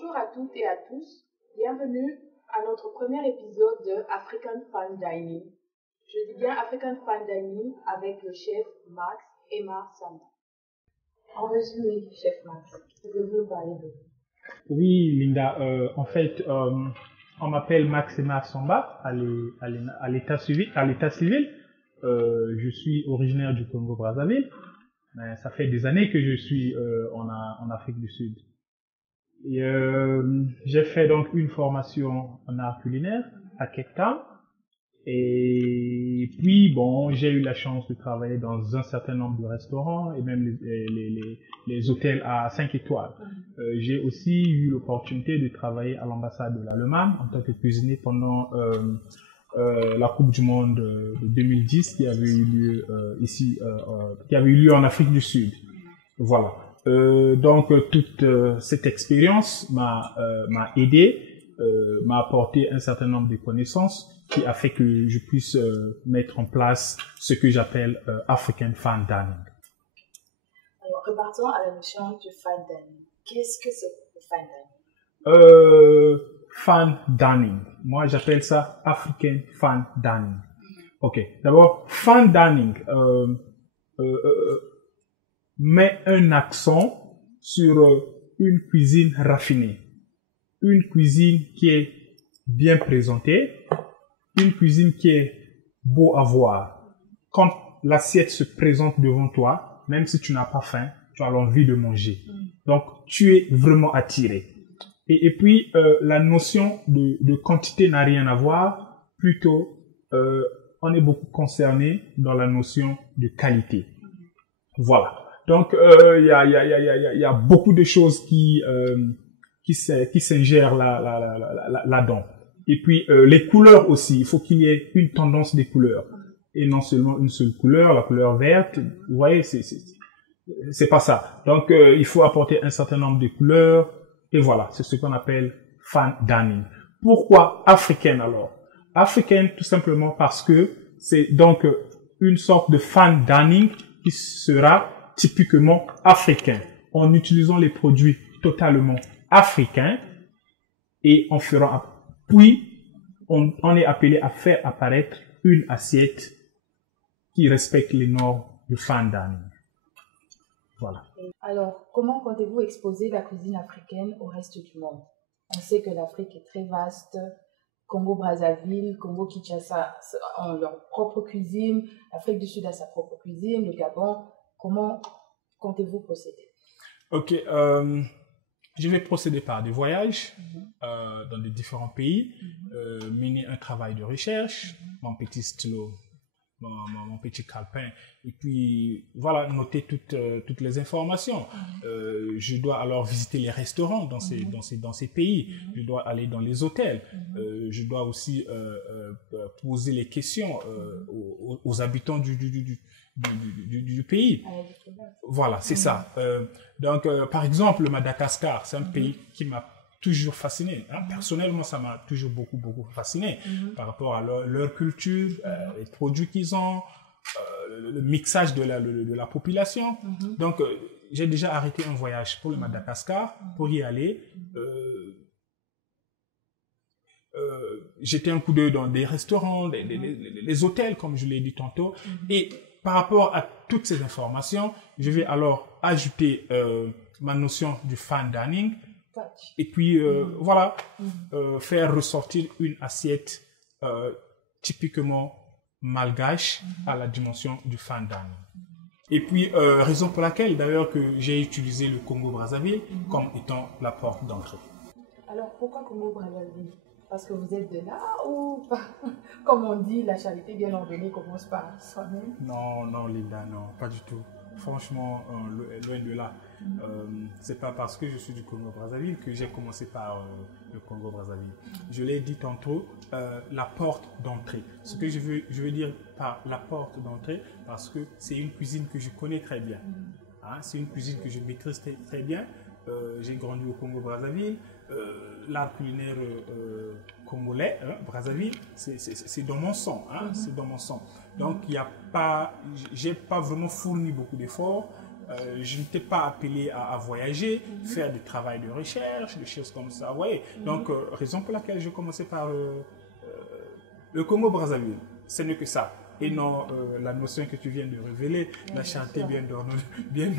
Bonjour à toutes et à tous, bienvenue à notre premier épisode de African Fine Dining. Je dis bien African Fine Dining avec le chef Max Emma Samba. En résumé, chef Max, pouvez-vous nous parler de vous? Oui, Linda, en fait, on m'appelle Max Emma Samba à l'état civil. Je suis originaire du Congo-Brazzaville, mais ça fait des années que je suis en Afrique du Sud. Et j'ai fait donc une formation en art culinaire à Cape Town. Et puis, bon, j'ai eu la chance de travailler dans un certain nombre de restaurants et même les hôtels à 5 étoiles. J'ai aussi eu l'opportunité de travailler à l'ambassade de l'Allemagne en tant que cuisinier pendant la Coupe du Monde de 2010 qui avait eu lieu qui avait eu lieu en Afrique du Sud. Voilà. Donc toute cette expérience m'a aidé, m'a apporté un certain nombre de connaissances qui a fait que je puisse mettre en place ce que j'appelle African Fine Dining. Alors, repartons à la notion du fine dining. Qu'est-ce que c'est le fine dining? Fine dining. Moi, j'appelle ça African Fine Dining. Ok. D'abord, fine dining met un accent sur une cuisine raffinée, une cuisine qui est bien présentée, une cuisine qui est beau à voir. Quand l'assiette se présente devant toi, même si tu n'as pas faim, tu as l'envie de manger. Donc, tu es vraiment attiré. Et puis, la notion de quantité n'a rien à voir. Plutôt, on est beaucoup concerné dans la notion de qualité. Voilà. Donc, il y a beaucoup de choses qui s'ingèrent là-dedans. Et puis, les couleurs aussi. Il faut qu'il y ait une tendance des couleurs. Et non seulement une seule couleur, la couleur verte. Vous voyez, c'est pas ça. Donc, il faut apporter un certain nombre de couleurs. Et voilà, c'est ce qu'on appelle fine dining. Pourquoi africaine alors? Africaine, tout simplement parce que c'est donc une sorte de fine dining qui sera typiquement africain, en utilisant les produits totalement africains et en ferant, puis on est appelé à faire apparaître une assiette qui respecte les normes du fine dining. Voilà. Alors, comment comptez-vous exposer la cuisine africaine au reste du monde? On sait que l'Afrique est très vaste. Congo-Brazzaville, Congo-Kinshasa ont leur propre cuisine. L'Afrique du Sud a sa propre cuisine. Le Gabon. Comment comptez-vous procéder? Ok, je vais procéder par des voyages dans des différents pays, mener un travail de recherche, mon petit stylo, mon petit calepin, et puis voilà, noter toutes les informations. Je dois alors visiter les restaurants dans ces pays, je dois aller dans les hôtels, je dois aussi poser les questions aux habitants du pays. Voilà, c'est ça. Donc, par exemple, Madagascar, c'est un pays qui m'a toujours fasciné. Personnellement, ça m'a toujours beaucoup fasciné par rapport à leur culture, les produits qu'ils ont, le mixage de la population. Donc, j'ai déjà arrêté un voyage pour le Madagascar pour y aller. Jeter un coup d'œil dans des restaurants, les hôtels, comme je l'ai dit tantôt. Et par rapport à toutes ces informations, je vais alors ajouter ma notion du fine dining. Et puis, voilà, faire ressortir une assiette typiquement malgache à la dimension du fine dining. Et puis, raison pour laquelle, d'ailleurs, que j'ai utilisé le Congo-Brazzaville comme étant la porte d'entrée. Alors, pourquoi Congo-Brazzaville? Parce que vous êtes de là ou pas? Comme on dit, la charité bien ordonnée commence par soi-même. Non, Linda, non, pas du tout. Franchement, loin de là. C'est pas parce que je suis du Congo-Brazzaville que j'ai commencé par le Congo-Brazzaville. Je l'ai dit tantôt, la porte d'entrée. Ce que je veux dire par la porte d'entrée, parce que c'est une cuisine que je connais très bien. C'est une cuisine que je maîtrise très bien. J'ai grandi au Congo-Brazzaville. L'art culinaire congolais, Brazzaville, c'est dans mon sang. C'est dans mon sang. Donc, j'ai pas vraiment fourni beaucoup d'efforts Je n'étais pas appelé à voyager, faire du travail de recherche, des choses comme ça. Ouais. Donc, raison pour laquelle je commençais par le Congo-Brazzaville. Ce n'est que ça. Et non la notion que tu viens de révéler, la charité bien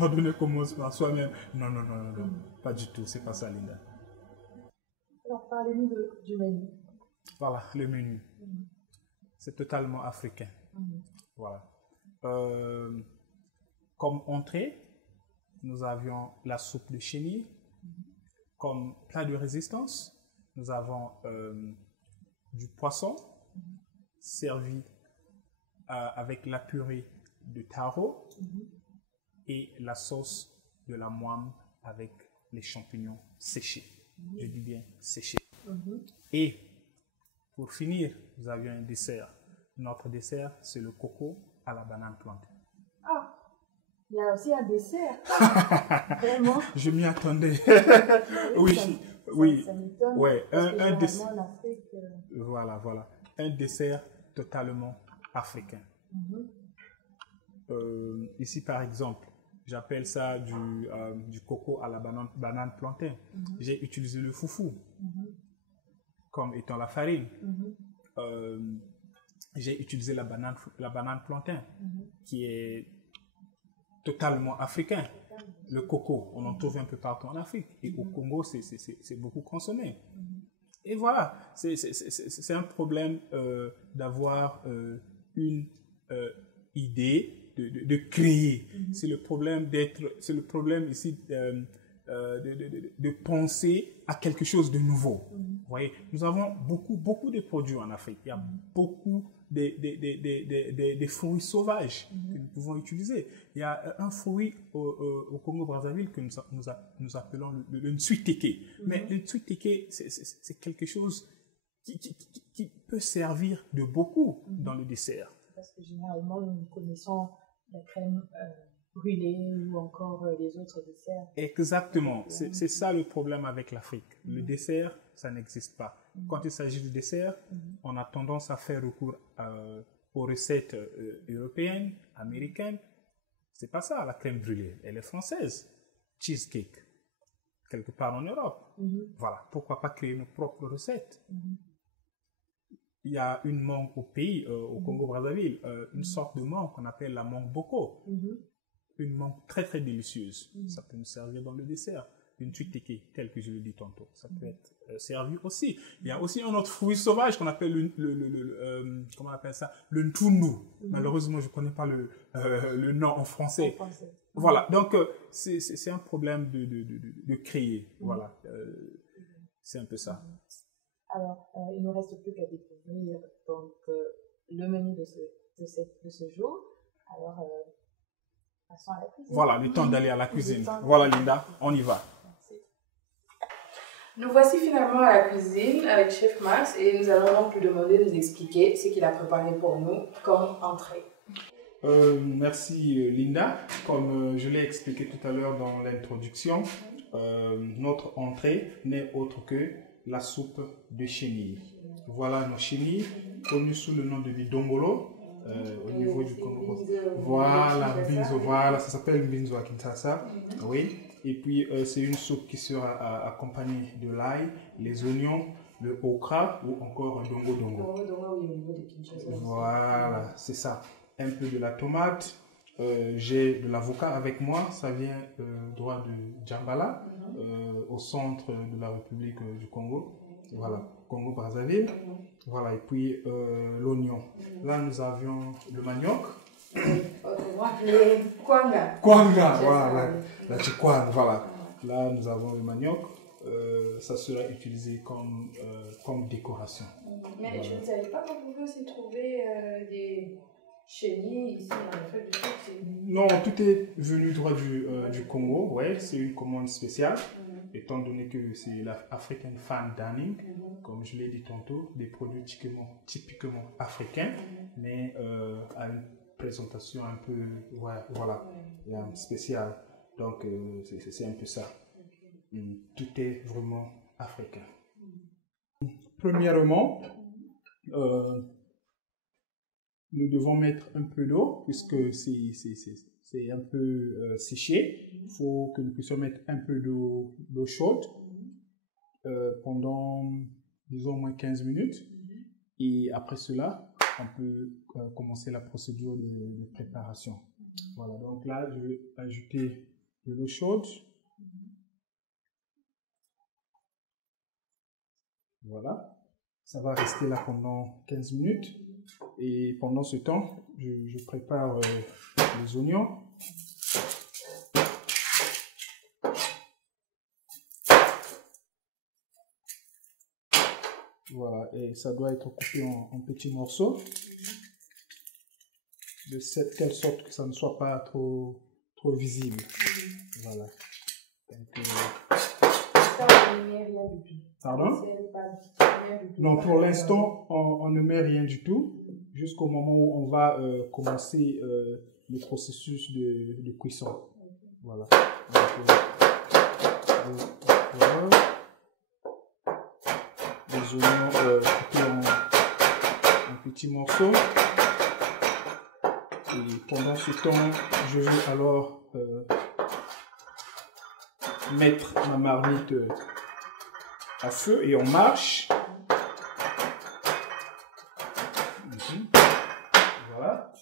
ordonnée commence par soi-même. Non, non, non, non, non. Pas du tout. C'est pas ça, Linda. Alors, parlez-nous du menu. Voilà, le menu. C'est totalement africain. Voilà. Comme entrée, nous avions la soupe de chenille. Comme plat de résistance, nous avons du poisson servi avec la purée de taro et la sauce de la moine avec les champignons séchés. Je dis bien séchés. Et pour finir, nous avions un dessert. Notre dessert, c'est le coco à la banane plantain. Ah, il y a aussi un dessert. Vraiment. Je m'y attendais. Oui, oui. Ça m'étonne. Ouais, un dessert. En Afrique, Voilà, voilà. Un dessert totalement africain. Ici, par exemple, j'appelle ça du coco à la banane plantain. J'ai utilisé le foufou comme étant la farine. J'ai utilisé la banane plantain qui est totalement africain. Le coco, on en trouve un peu partout en Afrique. Et au Congo, c'est beaucoup consommé. Et voilà, c'est un problème d'avoir une idée, de créer. C'est le problème ici de penser à quelque chose de nouveau. Vous voyez, nous avons beaucoup de produits en Afrique. Il y a beaucoup des fruits sauvages que nous pouvons utiliser. Il y a un fruit au Congo-Brazzaville que nous appelons le ntsuiteke. Mais le ntsuiteke, c'est quelque chose qui peut servir de beaucoup dans le dessert. Parce que généralement, nous connaissons la crème brûlée ou encore les autres desserts. Exactement. C'est ça le problème avec l'Afrique. Le dessert, ça n'existe pas. Quand il s'agit du dessert, on a tendance à faire recours aux recettes européennes, américaines. C'est pas ça, la crème brûlée. Elle est française. Cheesecake. Quelque part en Europe. Voilà. Pourquoi pas créer nos propres recettes? Il y a une mangue au pays, au Congo-Brazzaville, une sorte de mangue qu'on appelle la mangue boko. Une mangue très très délicieuse. Ça peut nous servir dans le dessert. Une ntsuiteke, tel que je le dis tantôt. Ça peut être servi aussi. Il y a aussi un autre fruit sauvage qu'on appelle comment on appelle ça? Le ntundu. Malheureusement, je ne connais pas le nom en français. Voilà. Donc, c'est un problème de créer. Voilà. C'est un peu ça. Alors, il ne nous reste plus qu'à découvrir donc, le menu de ce jour. Alors, passons à la cuisine. Voilà, le temps d'aller à la cuisine. Voilà, Linda, on y va. Merci. Nous voici finalement à la cuisine avec Chef Max et nous allons donc lui demander de nous expliquer ce qu'il a préparé pour nous comme entrée. Merci Linda. Comme je l'ai expliqué tout à l'heure dans l'introduction, notre entrée n'est autre que la soupe de chenille. Voilà nos chenilles, connues sous le nom de bidongolo au niveau du Congo. Voilà, binzo, voilà, ça s'appelle binzo à Kinshasa. Oui. Et puis c'est une soupe qui sera accompagnée de l'ail, les oignons, le okra ou encore un dongo. Voilà, c'est ça. Un peu de la tomate. J'ai de l'avocat avec moi, ça vient droit de Djambala, au centre de la République du Congo, voilà, Congo-Brazzaville, voilà, et puis l'oignon. Là, nous avions le manioc. Kwanga, voilà, la chikwang, voilà. Là, nous avons le manioc, ça sera utilisé comme décoration. Mais voilà. Je ne savais pas qu'on pouvait aussi trouver des chenilles ici en Afrique du Sud. Non, tout est venu droit du Congo, ouais, c'est une commande spéciale, étant donné que c'est l'African Fine Dining, comme je l'ai dit tantôt, des produits typiquement africains, mais à une présentation un peu, voilà, spéciale. Donc, c'est un peu ça. Tout est vraiment africain. Premièrement, nous devons mettre un peu d'eau, puisque c'est c'est un peu séché. Il faut que nous puissions mettre un peu d'eau chaude pendant, disons, au moins 15 minutes. Et après cela, on peut commencer la procédure de préparation. Voilà, donc là, je vais ajouter de l'eau chaude. Voilà, ça va rester là pendant 15 minutes. Et pendant ce temps, je prépare les oignons. Voilà, et ça doit être coupé en petits morceaux, de telle sorte que ça ne soit pas trop visible. Voilà. Donc, pardon? Non, pour l'instant, on ne met rien du tout, jusqu'au moment où on va commencer le processus de cuisson. Voilà. Donc, voilà. Les oignons coupés en petits morceaux. Et pendant ce temps, je vais alors mettre ma marmite à feu et en marche. Voilà.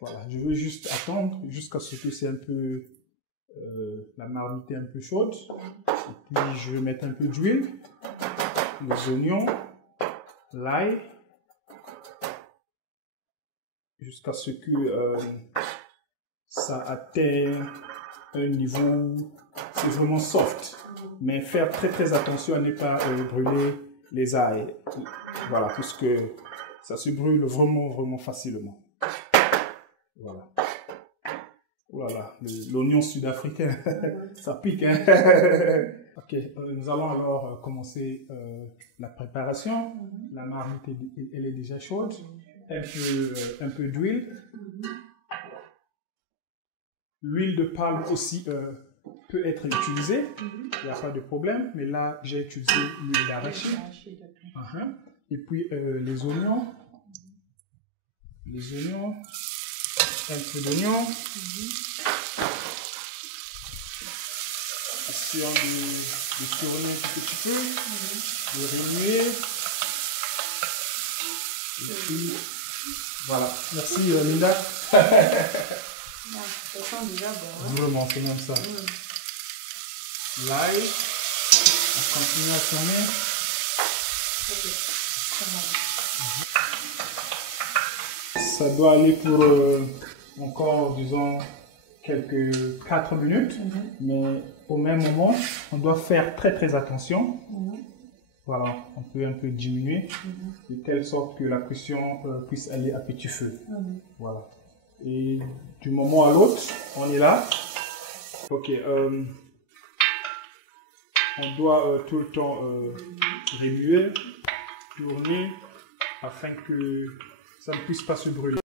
Voilà, je veux juste attendre jusqu'à ce que c'est un peu la marmite est un peu chaude. Et puis je vais mettre un peu d'huile, les oignons, l'ail, jusqu'à ce que ça atteigne un niveau, c'est vraiment soft. Mais faire très attention à ne pas brûler les ailes. Voilà, puisque ça se brûle vraiment facilement. Voilà. Oh là là, l'oignon sud-africain, ça pique, hein. Ok, nous allons alors commencer la préparation. La marmite, elle est déjà chaude. Un peu d'huile. L'huile de palme aussi peut être utilisée. Il n'y a pas de problème. Mais là, j'ai utilisé l'huile d'arachide. Et puis les oignons. Un peu d'oignon. Essayons de tourner un petit peu, de remuer. Et puis, voilà. Merci Linda. Ça sent déjà bon. Vraiment, c'est même ça. L'ail, on continue à tourner. Ça doit aller pour encore, disons, quelques 4 minutes, mais au même moment, on doit faire très attention. Voilà, on peut un peu diminuer, de telle sorte que la cuisson puisse aller à petit feu. Voilà. Et du moment à l'autre, on est là. Ok, on doit tout le temps remuer, tourner, afin que ça ne puisse pas se brûler.